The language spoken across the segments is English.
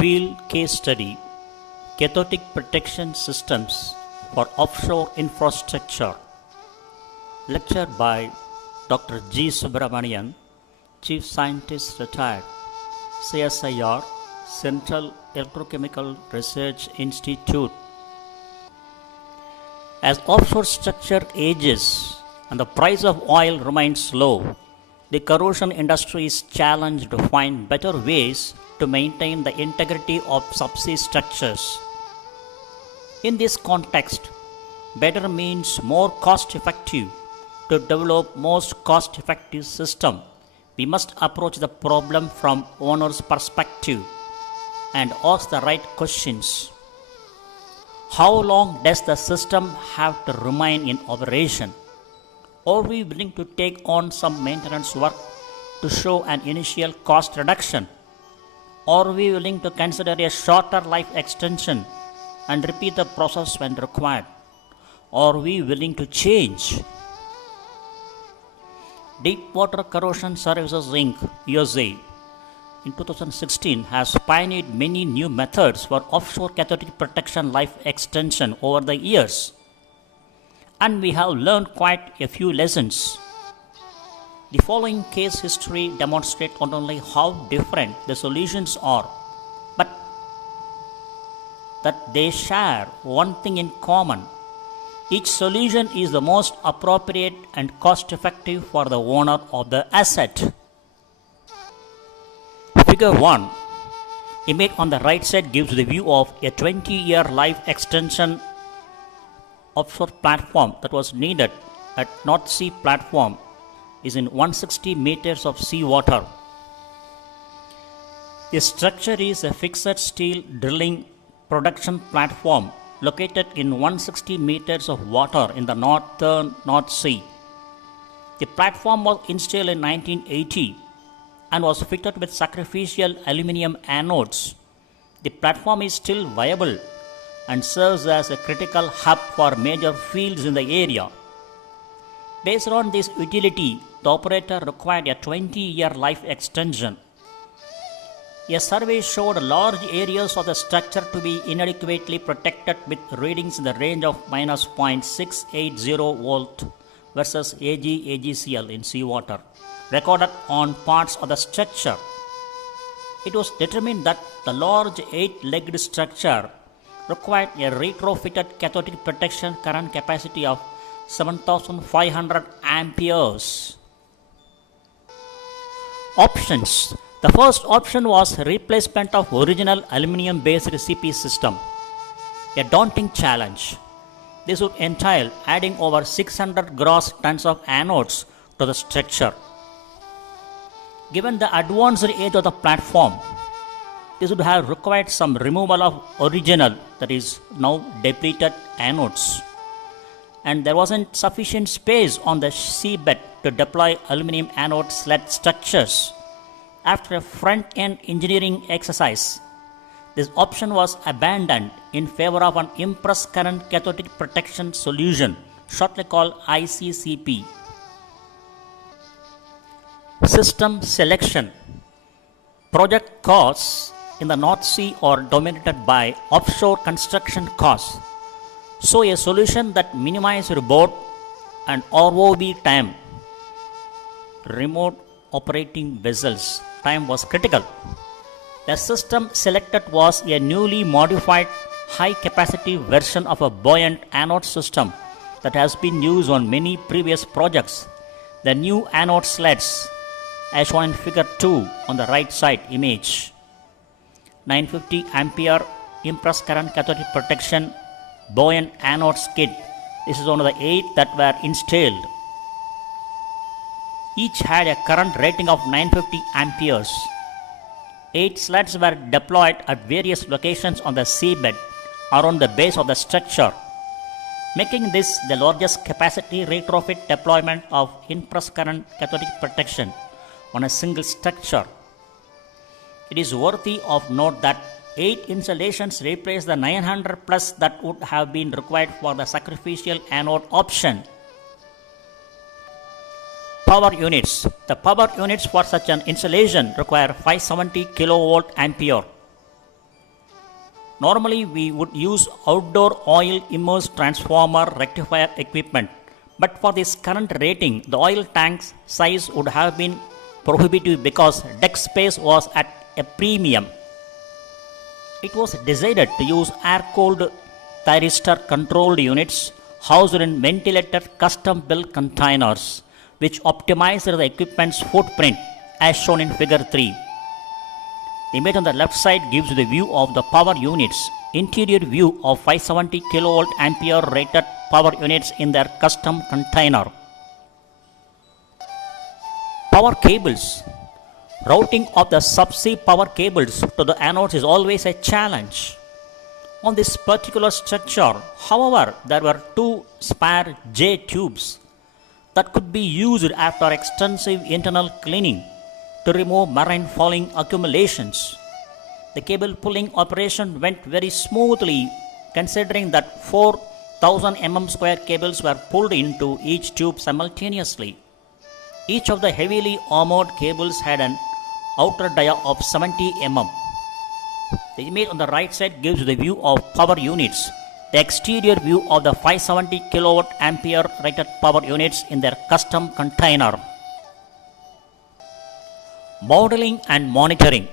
Field Case Study Cathodic Protection Systems for Offshore Infrastructure. Lecture by Dr.G.Subramanian, Chief Scientist Retired, CSIR, Central Electrochemical Research Institute. As offshore structure ages and the price of oil remains low, the corrosion industry is challenged to find better ways to maintain the integrity of subsea structures. In this context, better means more cost-effective. To develop most cost-effective system, we must approach the problem from owner's perspective and ask the right questions. How long does the system have to remain in operation? Are we willing to take on some maintenance work to show an initial cost reduction? Are we willing to consider a shorter life extension and repeat the process when required? Are we willing to change? Deepwater Corrosion Services Inc. USA in 2016 has pioneered many new methods for offshore cathodic protection life extension over the years, and we have learned quite a few lessons. The following case history demonstrates not only how different the solutions are, but that they share one thing in common. Each solution is the most appropriate and cost-effective for the owner of the asset. Figure 1. Image on the right side gives the view of a 20-year life extension offshore platform that was needed at North Sea platform is in 160 meters of seawater. The structure is a fixed steel drilling production platform located in 160 meters of water in the northern North Sea. The platform was installed in 1980 and was fitted with sacrificial aluminum anodes. The platform is still viable and serves as a critical hub for major fields in the area. Based on this utility, the operator required a 20-year life extension. A survey showed large areas of the structure to be inadequately protected with readings in the range of minus 0.680 volt versus AgCl in seawater recorded on parts of the structure. It was determined that the large 8-legged structure required a retrofitted cathodic protection current capacity of 7,500 amperes. Options. The first option was replacement of original aluminum-based CP system, a daunting challenge. This would entail adding over 600 gross tons of anodes to the structure. Given the advanced age of the platform, this would have required some removal of original, that is now depleted anodes, and there wasn't sufficient space on the seabed to deploy aluminum anode sled structures. After a front-end engineering exercise, this option was abandoned in favor of an immersed current cathodic protection solution, shortly called ICCP. System selection. Project costs in the North Sea are dominated by offshore construction costs, so a solution that minimized boat and ROV time, remote operating vessels, time was critical. The system selected was a newly modified high-capacity version of a buoyant anode system that has been used on many previous projects. The new anode sleds, as shown in figure 2 on the right side image, 950 ampere immersed current cathodic protection buoyant anode skid. This is one of the 8 that were installed. Each had a current rating of 950 amperes. 8 sleds were deployed at various locations on the seabed around the base of the structure, making this the largest capacity retrofit deployment of immersed current cathodic protection on a single structure. It is worthy of note that 8 installations replaced the 900 plus that would have been required for the sacrificial anode option. Power units. The power units for such an installation require 570 kilovolt ampere. Normally, we would use outdoor oil immersed transformer rectifier equipment, but for this current rating, the oil tank's size would have been prohibitive because deck space was at a premium. It was decided to use air-cooled thyristor controlled units housed in ventilated custom-built containers, which optimized the equipment's footprint as shown in figure 3. The image on the left side gives you the view of the power units, interior view of 570 kV ampere rated power units in their custom container. Power cables. Routing of the subsea power cables to the anodes is always a challenge. On this particular structure, however, there were 2 spare J tubes that could be used after extensive internal cleaning to remove marine fouling accumulations. The cable pulling operation went very smoothly considering that 4,000 mm square cables were pulled into each tube simultaneously. Each of the heavily armored cables had an outer dia of 70 mm. The image on the right side gives you the view of power units, the exterior view of the 570 kV ampere rated power units in their custom container. Modeling and monitoring.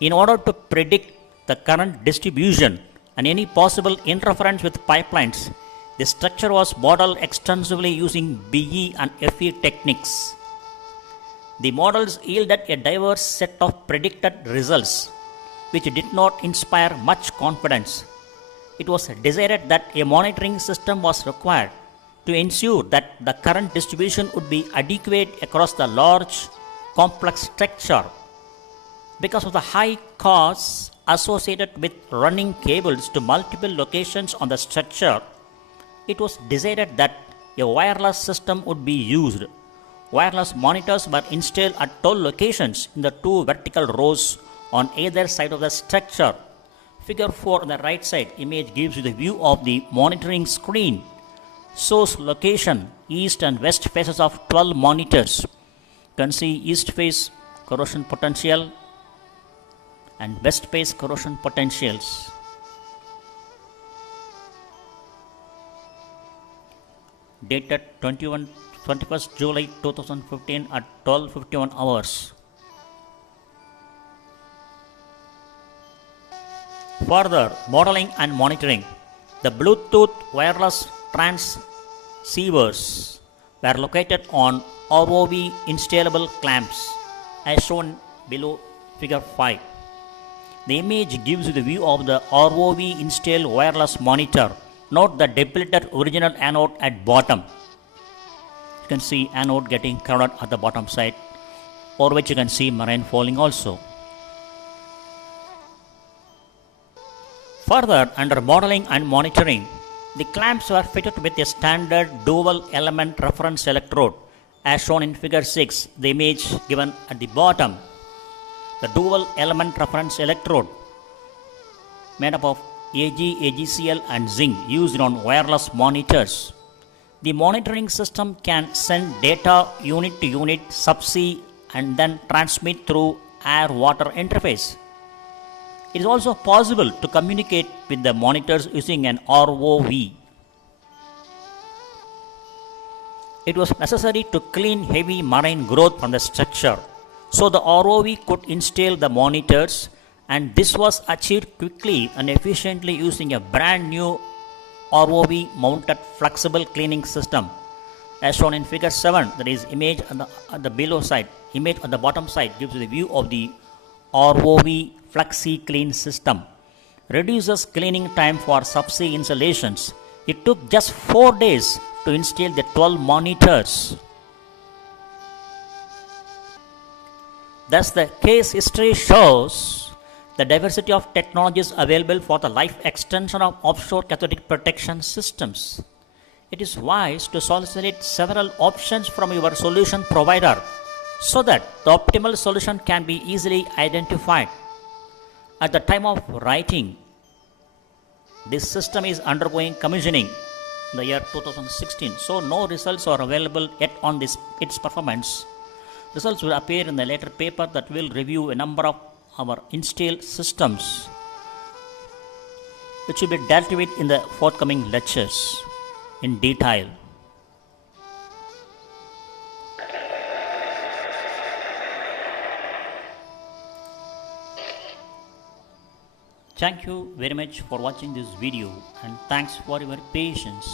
In order to predict the current distribution and any possible interference with pipelines, the structure was modeled extensively using BE and FE techniques. The models yielded a diverse set of predicted results, which did not inspire much confidence. It was decided that a monitoring system was required to ensure that the current distribution would be adequate across the large, complex structure. Because of the high costs associated with running cables to multiple locations on the structure, it was decided that a wireless system would be used. Wireless monitors were installed at 12 locations in the 2 vertical rows on either side of the structure. Figure 4 on the right side image gives you the view of the monitoring screen. Source location, east and west faces of 12 monitors. You can see east face corrosion potential and west face corrosion potentials. Dated 21st July 2015 at 12:51 hours. Further modeling and monitoring. The Bluetooth wireless transceivers were located on ROV installable clamps as shown below figure 5. The image gives you the view of the ROV installed wireless monitor. Note the depleted original anode at bottom. You can see anode getting covered at the bottom side, over which you can see marine fouling also. Further, under modeling and monitoring, the clamps were fitted with a standard dual element reference electrode as shown in figure 6, the image given at the bottom. The dual element reference electrode made up of Ag, AgCl and zinc used on wireless monitors. The monitoring system can send data unit to unit subsea and then transmit through air-water interface. It is also possible to communicate with the monitors using an ROV. It was necessary to clean heavy marine growth from the structure, so the ROV could install the monitors, and this was achieved quickly and efficiently using a brand new ROV mounted flexible cleaning system as shown in figure 7. That is image on the below side. Image on the bottom side gives you the view of the ROV Flexi Clean system. Reduces cleaning time for subsea installations. It took just 4 days to install the 12 monitors. Thus, the case history shows the diversity of technologies available for the life extension of offshore cathodic protection systems. It is wise to solicit several options from your solution provider so that the optimal solution can be easily identified. At the time of writing, this system is undergoing commissioning in the year 2016, so no results are available yet on its performance. Results will appear in the later paper that will review a number of our installed systems. which will be dealt with in the forthcoming lectures in detail. Thank you very much for watching this video, and thanks for your patience.